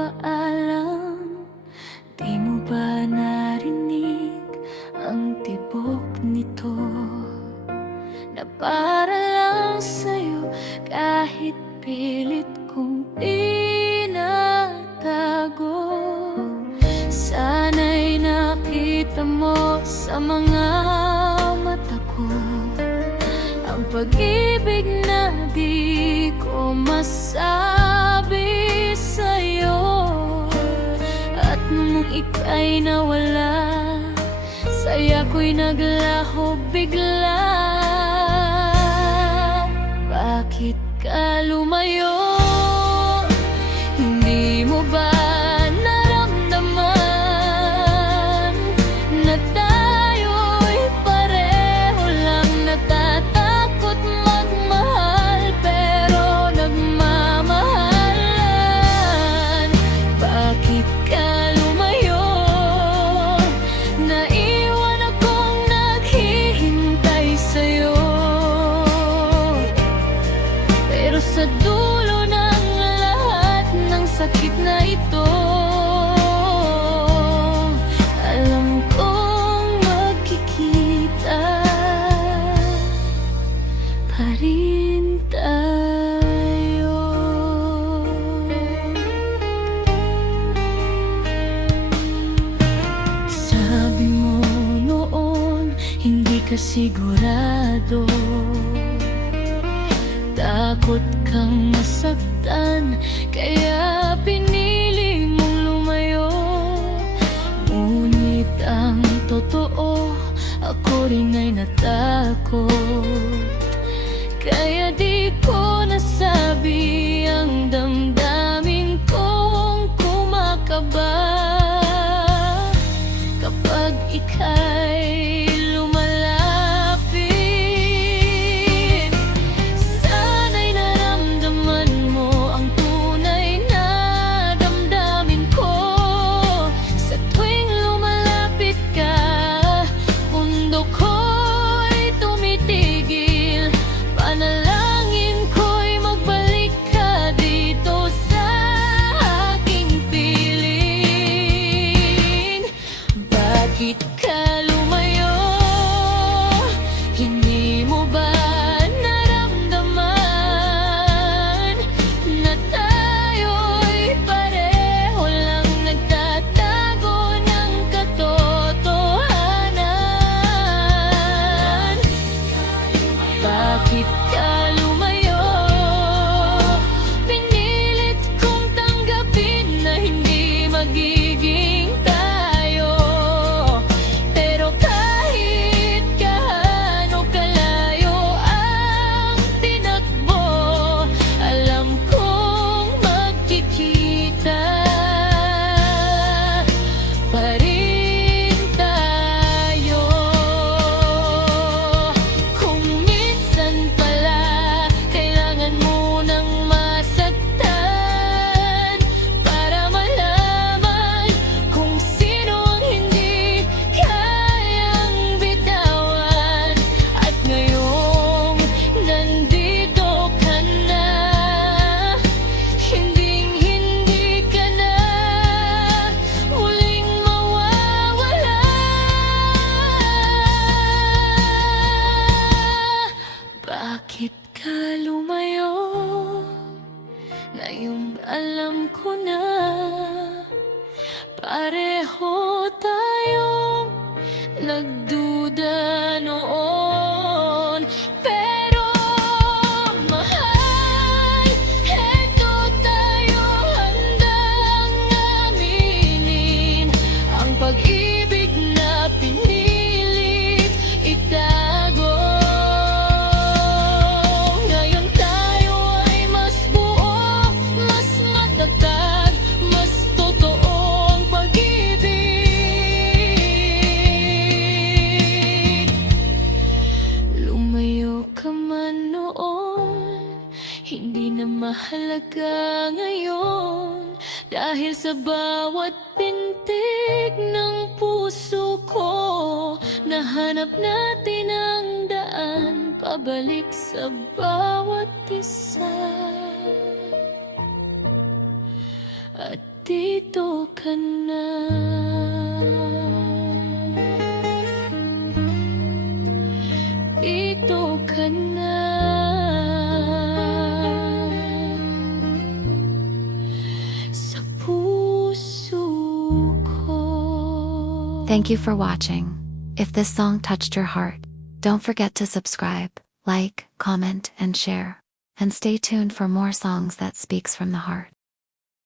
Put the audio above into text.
paalam. Di mo ba narinig ang tibok nito, na para lang sa'yo kahit pilit kong tinatago? Sana'y nakita mo sa mga mata ko ang pag-ibig na di ko masabi sa'yo. At nung ika'y nawala, saya ko'y naglaho bigla. Bakit ka lumayo? Hindi mo ba naramdaman na tayo'y pareho lang natatakot magmahal pero nagmamahalan? Bakit ka lumayo? Naiwan akong naghihintay sa'yo, pero sa dulo ng lahat ng sakit na ito, alam kong magkikita pa rin tayo. Sabi mo noon, hindi ka sigurado, takot kang masaktan, kaya pinili mong lumayo. Ngunit ang totoo, ako rin ay natakot, kaya di ko nasabi ang damdamin kong kumakaba. Kapag ika'y lumalapit, sana'y naramdaman mo ang tunay na damdamin ko. Sa tuwing lumalapit ka, mundo ko'y tumitigil. Panalangin ko'y magbalik ka dito sa aking piling. Bakit ka lumayo? Hindi mo ba naramdaman na tayo'y pareho lang nagtatago ng katotohanan? Bakit ka lumayo? Pinilit kong tanggapin na hindi magiging tayo, pero kahit gaano kalayo ang tinakbo, alam kong magkikita pa rin tayo. Kung minsan pala kailangan mo nang masaktan para malaman kung sino ang hindi kayang bitawan, at ngayong nandito ka na, hinding-hindi ka na muling mawawala. Bakit ka lumayo? Ngayon alam ko na pareho tayong nagduda noon. Pero mahal, eto tayo handang aminin ang pag-ibig na pinilit itago. Ngayon tayo ay mas buo, mas matatag, mas totoong pag-ibig. Lumayo ka man noon, hindi na mahalaga ngayon, dahil sa bawat pintig ng puso ko, nahanap natin ang daan pabalik sa bawat isa. At dito ka na. Dito ka na. Sa puso ko. Thank you for watching. If this song touched your heart, don't forget to subscribe, like, comment, and share. And stay tuned for more songs that speaks from the heart.